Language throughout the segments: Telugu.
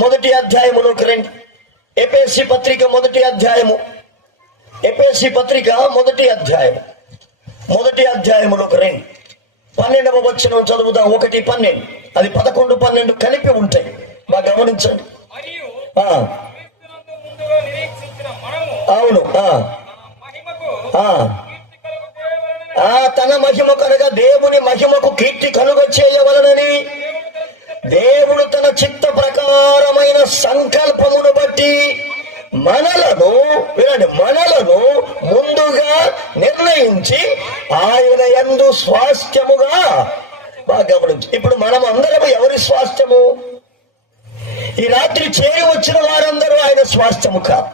మొదటి అధ్యాయములోకి రండి. ఎఫెసీ పత్రిక మొదటి అధ్యాయము. ఎఫెసీ పత్రిక మొదటి అధ్యాయములోకి రండి. 12వ వచనం చదువుదాం. 1-12, అది 11-12 కలిపి ఉంటాయి. బాగా గమనించండి. అవును. తన మహిమ కనుక దేవుని మహిమకు కీర్తి కలుగ చేయవలనని దేవుడు తన చిత్త ప్రకారమైన సంకల్పమును బట్టి మనలను ముందుగా నిర్ణయించి ఆయన యందు స్వాస్థ్యముగా. బాగా గమనించి, ఇప్పుడు మనం అందరము ఎవరి స్వాస్థ్యము? ఈ రాత్రి చేరి వచ్చిన వారందరూ ఆయన స్వాస్థ్యము కాదు.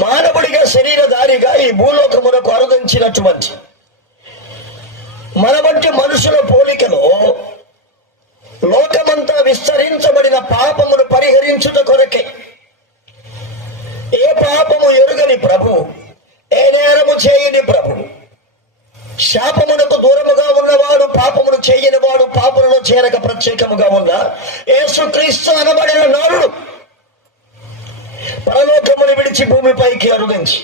మానవుడిగా శరీరధారిగా ఈ భూలోకమునకు అనుదించినటువంటి మన వంటి మనుషుల పోలికలో లోకమంతా విస్తరించబడిన పాపమును పరిహరించుట కొరకే ఏ పాపము ఎరుగని ప్రభు, ఏ నేరము చేయని ప్రభు, శాపమునకు దూరముగా ఉన్నవాడు, పాపమును చేయని వాడు, పాపములో చేరక ప్రత్యేకముగా ఉన్న యేసుక్రీస్తు అనబడిన నారుడు పరలోకమును విడిచి భూమిపైకి అరుదించి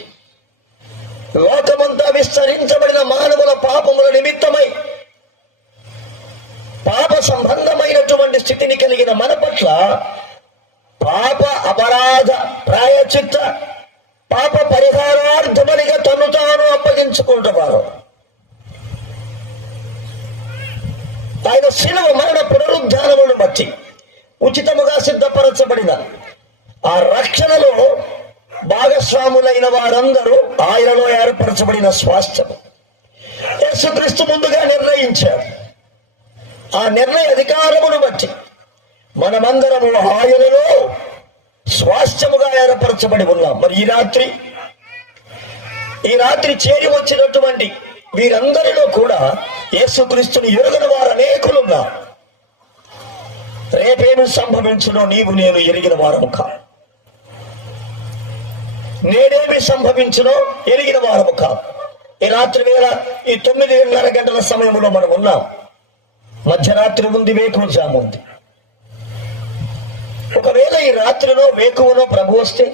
లోకమంతా విస్తరించబడిన మానవుల పాపముల నిమిత్తమై పాప సంబంధమైనటువంటి స్థితిని కలిగిన మన పట్ల పాప అపరాధ ప్రాయచిత్త పాప పరిహారార్థమనిగా తను తాను అప్పగించుకుంటున్నారు. ఆయన శిలువ మరణ పునరుద్ధానమును బట్టి ఉచితముగా సిద్ధపరచబడిన ఆ రక్షణలో భాగస్వాములైన వారందరూ ఆయనలో ఏర్పరచబడిన స్వాస్థ్యము యేసుక్రీస్తు ముందుగా నిర్ణయించారు. ఆ నిర్ణయ అధికారమును బట్టి మనమందరము ఆయనలో స్వాస్థ్యముగా ఏర్పరచబడి ఉన్నాం. మరి ఈ రాత్రి చేరి వచ్చినటువంటి వీరందరిలో కూడా యేసుక్రీస్తుని ఎరుగని వారు అనేకులున్నారు. రేపేమి సంభవించునో నీవు నేను ఎరిగిన వారము కాదు. నేనేమి సంభవించునో ఎరిగిన వారము కాదు. ఈ రాత్రి వేళ ఈ 9:30 గంటల సమయంలో మనం ఉన్నాం. మధ్యరాత్రి ఉంది, వేకువ జాము ఉంది. ఒకవేళ ఈ రాత్రిలో వేకువలో ప్రభు వస్తే,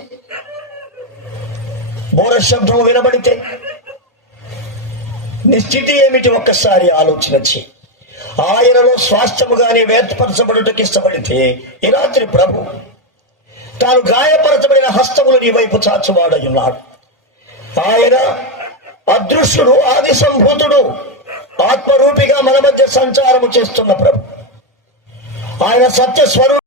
బోర శబ్దం వినబడితే నీ స్థితి ఏమిటి ఒక్కసారి ఆలోచన చేయి. ఆయనలో స్వాస్థ్యముగానే వేర్పరచబడుటకు ఇష్టపడితే ఈ రాత్రి ప్రభు తాను గాయపరచబడిన హస్తములు నీ వైపు చాచువాడై ఉన్నాడు. ఆయన అదృశ్యుడు, ఆది సంభూతుడు, ఆత్మరూపిగా మన మధ్య సంచారము చేస్తున్న ప్రభు. ఆయన సత్య స్వరూపం